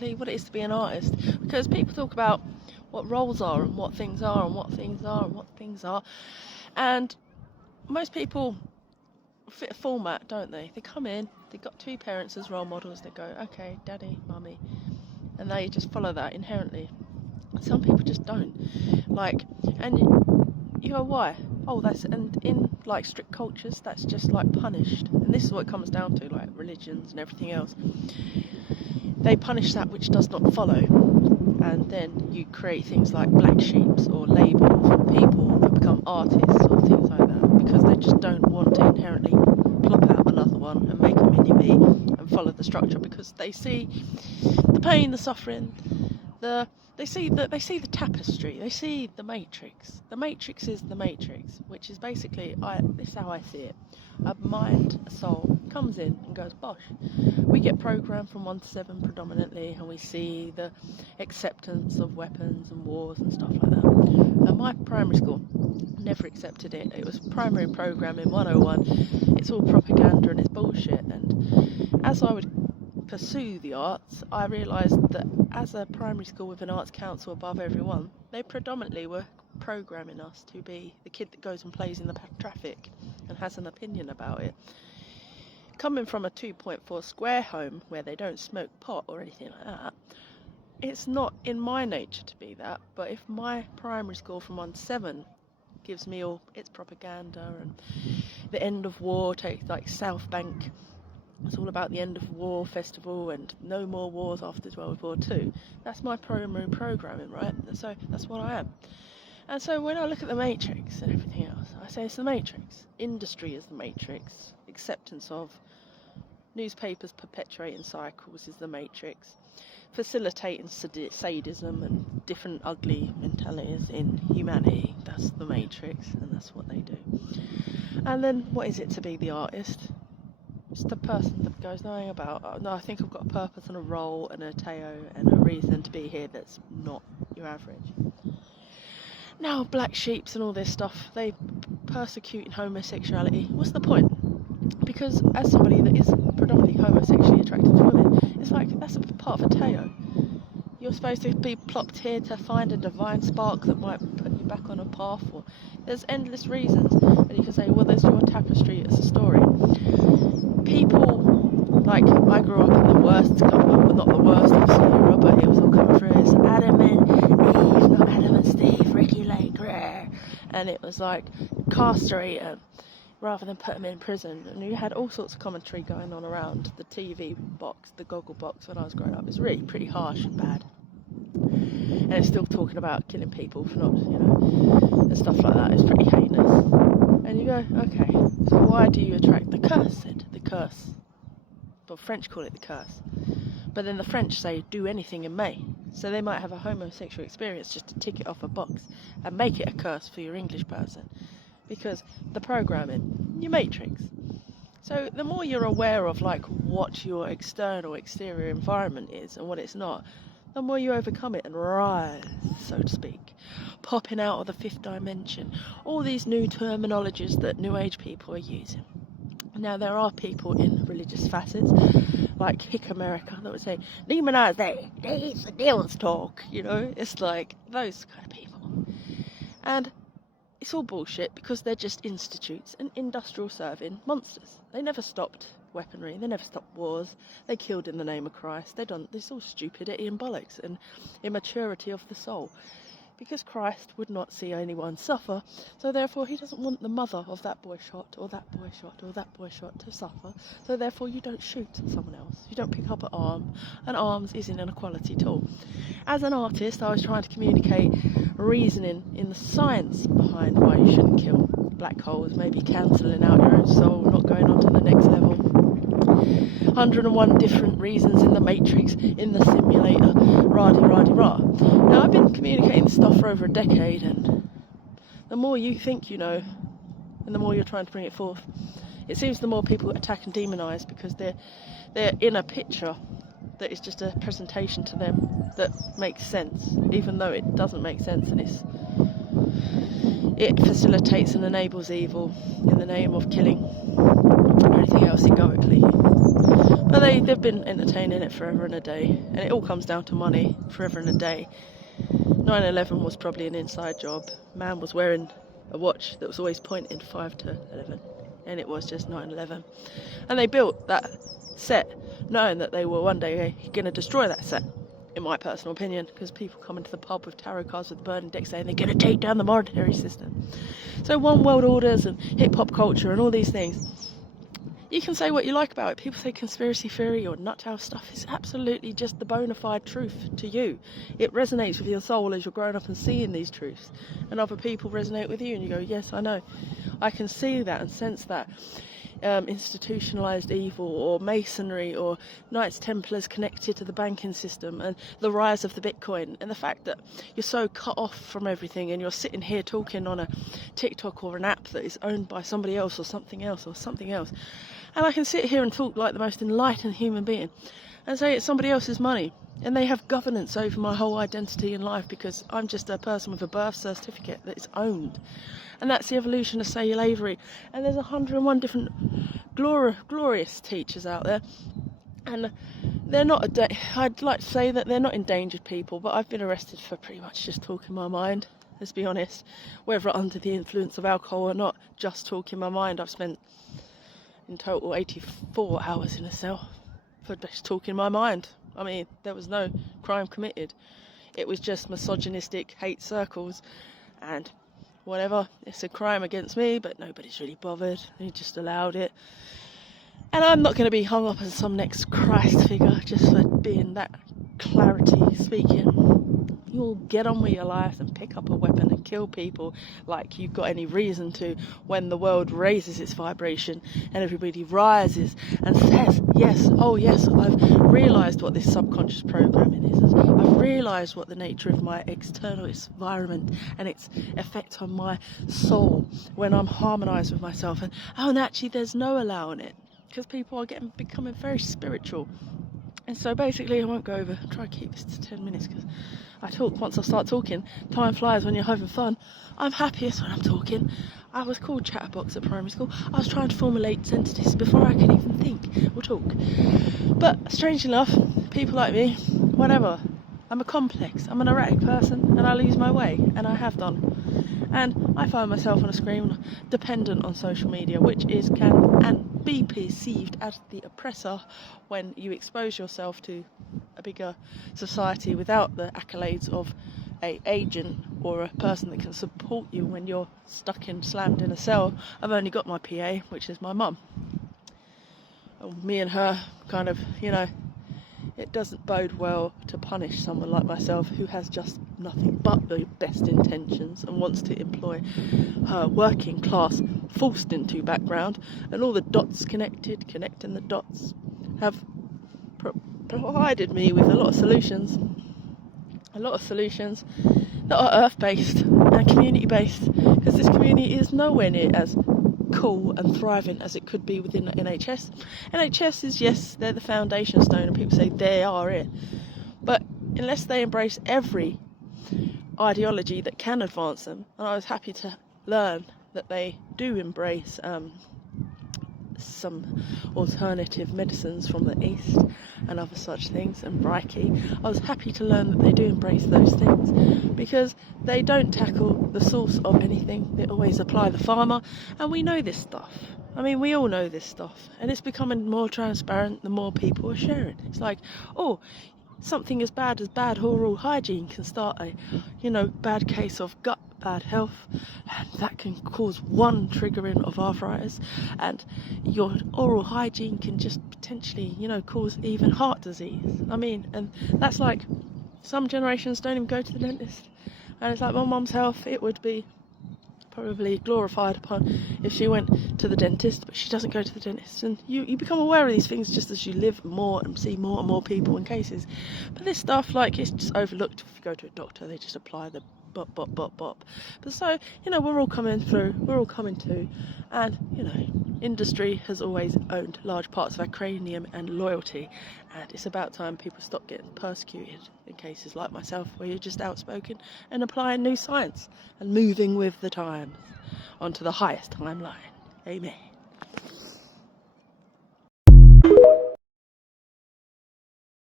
basically what it is to be an artist. Because people talk about what roles are and what things are and what things are and what things are, and most people fit a format, don't they? They come in, they've got two parents as role models, they go, okay, daddy, mummy, and they just follow that inherently. Some people just don't. Like, and you go, why? Oh, and in like strict cultures, that's just like punished. And this is what it comes down to, like religions and everything else. They punish that which does not follow. And then you create things like black sheeps or labels or people that become artists or things like that, because they just don't want to inherently plop out another one and make a mini-me and follow the structure, because they see the pain, the suffering, they see the tapestry, they see the matrix. The matrix is the matrix, which is basically, this is how I see it. A mind, a soul, comes in and goes, bosh. We get programmed from 1 to 7 predominantly, and we see the acceptance of weapons and wars and stuff like that. And my primary school never accepted it. It was primary programming 101. It's all propaganda and it's bullshit. And as I would pursue the arts, I realised that as a primary school with an arts council above everyone, they predominantly were programming us to be the kid that goes and plays in the traffic and has an opinion about it. Coming from a 2.4 square home where they don't smoke pot or anything like that, it's not in my nature to be that. But if my primary school from 1 to 7 gives me all its propaganda and the end of war, take like South Bank, it's all about the end of war festival and no more wars after World War II. That's my primary programming, right? So that's what I am. And so when I look at the matrix and everything else, I say it's the matrix. Industry is the matrix. Acceptance of newspapers perpetuating cycles is the matrix. Facilitating sadism and different ugly mentalities in humanity, that's the matrix, and that's what they do. And then what is it to be the artist? It's the person that goes knowing about, oh, no, I think I've got a purpose and a role and a teo and a reason to be here that's not your average. Now, black sheeps and all this stuff, they persecute homosexuality. What's the point? Because as somebody that is predominantly homosexually attracted to women, it's like, that's a part of a teo. You're supposed to be plopped here to find a divine spark that might put you back on a path, or there's endless reasons. And you can say, well, there's your tapestry, it's a story. People, like, I grew up in the worst, well, not the worst obviously era, but it was all coming through as Adam and Eve, not Adam and Steve, Ricky Lake, and it was like, castrate them rather than put them in prison. And you had all sorts of commentary going on around the TV box, the goggle box when I was growing up. It's really pretty harsh and bad. And it's still talking about killing people for not, and stuff like that. It's pretty heinous. And you go, okay, so why do you attract the curse? Said the curse. Well, French call it the curse. But then the French say, do anything in May. So they might have a homosexual experience just to tick it off a box and make it a curse for your English person. Because the programming, your matrix. So the more you're aware of like what your exterior environment is and what it's not, the more you overcome it and rise, so to speak, popping out of the fifth dimension. All these new terminologies that New Age people are using. Now there are people in religious facets, like Hick America, that would say, demonize they it's the devil's talk, it's like those kind of people. And it's all bullshit because they're just institutes and industrial serving monsters. They never stopped weaponry, they never stopped wars, they killed in the name of Christ, this all stupidity and bollocks and immaturity of the soul. Because Christ would not see anyone suffer, so therefore he doesn't want the mother of that boy shot, or that boy shot, or that boy shot to suffer, so therefore you don't shoot someone else, you don't pick up an arm, and arms isn't an equality tool. As an artist, I was trying to communicate reasoning in the science behind why you shouldn't kill black holes, maybe cancelling out your own soul, not going on to the next level. 101 different reasons in the matrix, in the simulator, rah-de-rah-de-rah. Now, I've been communicating this stuff for over a decade, and the more you think you know, and the more you're trying to bring it forth, it seems the more people attack and demonise because they're in a picture that is just a presentation to them that makes sense, even though it doesn't make sense, and it facilitates and enables evil in the name of killing everything else egoically. But they've been entertaining it forever and a day, and it all comes down to money forever and a day. 9/11 was probably an inside job. Man was wearing a watch that was always pointing 5 to 11, and it was just 9/11. And they built that set knowing that they were one day going to destroy that set, in my personal opinion, because people come into the pub with tarot cards with burning decks saying they're going to take down the monetary system. So one world orders and hip-hop culture and all these things. You can say what you like about it. People say conspiracy theory or nuthouse stuff. It's absolutely just the bona fide truth to you. It resonates with your soul as you're growing up and seeing these truths. And other people resonate with you and you go, yes, I know. I can see that and sense that. Institutionalized evil or masonry or Knights Templars connected to the banking system and the rise of the Bitcoin and the fact that you're so cut off from everything and you're sitting here talking on a TikTok or an app that is owned by somebody else or something else or something else. And I can sit here and talk like the most enlightened human being and say it's somebody else's money and they have governance over my whole identity in life because I'm just a person with a birth certificate that is owned. And that's the evolution of slavery. And there's 101 different glorious teachers out there. And they're not, I'd like to say that they're not endangered people, but I've been arrested for pretty much just talking my mind, let's be honest. Whether under the influence of alcohol or not, just talking my mind. I've spent in total 84 hours in a cell for just talking my mind. I mean, there was no crime committed. It was just misogynistic hate circles and whatever. It's a crime against me, but nobody's really bothered. They just allowed it. And I'm not going to be hung up as some next Christ figure just for being that clarity speaking. You'll get on with your life and pick up a weapon and kill people like you've got any reason to when the world raises its vibration and everybody rises and says, yes, oh yes, I've realised what this subconscious programming is. I've realised what the nature of my external environment and its effect on my soul when I'm harmonised with myself. And actually there's no allowing it because people are becoming very spiritual. And so basically I won't go over, try to keep this to 10 minutes because I talk, once I start talking, time flies when you're having fun. I'm happiest when I'm talking. I was called chatterbox at primary school. I was trying to formulate sentences before I could even think or talk. But strangely enough, people like me, whatever, I'm a complex, I'm an erratic person and I lose my way, and I have done. And I find myself on a screen dependent on social media, which can and be perceived as the oppressor when you expose yourself to a bigger society without the accolades of a agent or a person that can support you when you're stuck in, slammed in a cell. I've only got my PA, which is my mum. Me and her kind of, it doesn't bode well to punish someone like myself who has just nothing but the best intentions and wants to employ her working class forced into background, and all the dots connecting the dots have provided me with a lot of solutions that are earth-based and community-based, because this community is nowhere near as cool and thriving as it could be within the NHS. NHS is, yes, they're the foundation stone and people say they are it, but unless they embrace every ideology that can advance them, and I was happy to learn that they do embrace some alternative medicines from the East and other such things, and Reiki. I was happy to learn that they do embrace those things because they don't tackle the source of anything. They always apply the pharma, and we know this stuff. I mean, we all know this stuff, and it's becoming more transparent the more people are sharing. It's like, oh, something as bad oral hygiene can start a, bad case of gut bad health, and that can cause one triggering of arthritis, and your oral hygiene can just potentially, cause even heart disease. I mean, and that's like, some generations don't even go to the dentist, and it's like my mum's health, it would be probably glorified upon if she went to the dentist, but she doesn't go to the dentist, and you become aware of these things just as you live more and see more and more people and cases. But this stuff, like, it's just overlooked. If you go to a doctor, they just apply the bop. But so, we're all coming through, we're all coming to, and industry has always owned large parts of our cranium and loyalty, and it's about time people stop getting persecuted in cases like myself where you're just outspoken and applying new science and moving with the times onto the highest timeline. Amen.